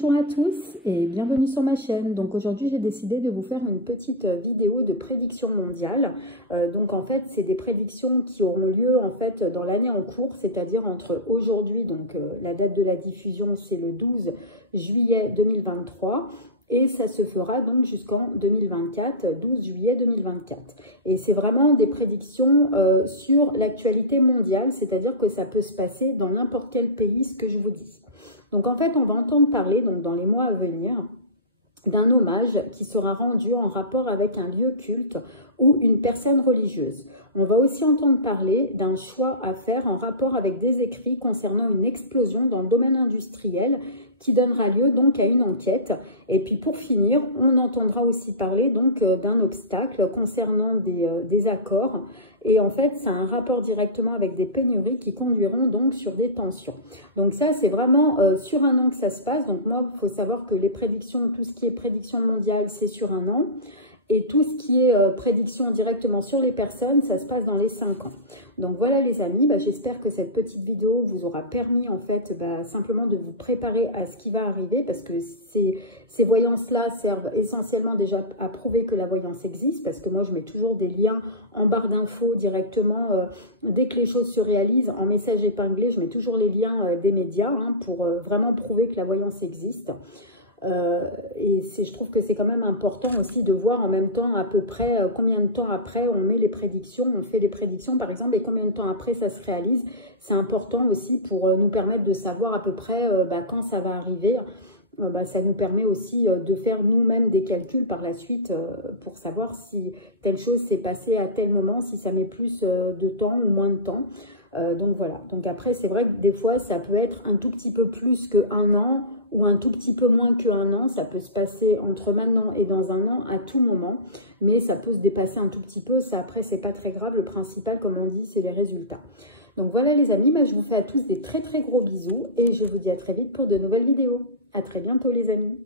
Bonjour à tous et bienvenue sur ma chaîne. Donc aujourd'hui j'ai décidé de vous faire une petite vidéo de prédiction mondiale. Donc en fait c'est des prédictions qui auront lieu en fait dans l'année en cours, c'est-à-dire entre aujourd'hui, donc la date de la diffusion c'est le 12 juillet 2023 et ça se fera donc jusqu'en 2024, 12 juillet 2024. Et c'est vraiment des prédictions sur l'actualité mondiale, c'est-à-dire que ça peut se passer dans n'importe quel pays, ce que je vous dis. Donc en fait, on va entendre parler, donc dans les mois à venir, d'un hommage qui sera rendu en rapport avec un lieu culte ou une personne religieuse. On va aussi entendre parler d'un choix à faire en rapport avec des écrits concernant une explosion dans le domaine industriel qui donnera lieu donc à une enquête. Et puis pour finir, on entendra aussi parler donc d'un obstacle concernant des accords. Et en fait, ça a un rapport directement avec des pénuries qui conduiront donc sur des tensions. Donc ça, c'est vraiment sur un an que ça se passe. Donc moi, il faut savoir que les prédictions, tout ce qui est prédiction mondiale, c'est sur un an. Et tout ce qui est prédiction directement sur les personnes, ça se passe dans les 5 ans. Donc voilà les amis, j'espère que cette petite vidéo vous aura permis en fait simplement de vous préparer à ce qui va arriver, parce que ces voyances-là servent essentiellement déjà à prouver que la voyance existe, parce que moi je mets toujours des liens en barre d'infos directement, dès que les choses se réalisent, en message épinglé, je mets toujours les liens des médias pour vraiment prouver que la voyance existe. Et je trouve que c'est quand même important aussi de voir en même temps à peu près combien de temps après on met les prédictions, on fait les prédictions par exemple, et combien de temps après ça se réalise. C'est important aussi pour nous permettre de savoir à peu près quand ça va arriver. Ça nous permet aussi de faire nous-mêmes des calculs par la suite pour savoir si telle chose s'est passée à tel moment, si ça met plus de temps ou moins de temps. Donc voilà, donc après c'est vrai que des fois ça peut être un tout petit peu plus qu'un an ou un tout petit peu moins qu'un an, ça peut se passer entre maintenant et dans un an à tout moment, mais ça peut se dépasser un tout petit peu, ça après c'est pas très grave, le principal comme on dit c'est les résultats. Donc voilà les amis, je vous fais à tous des très gros bisous et je vous dis à très vite pour de nouvelles vidéos. À très bientôt les amis.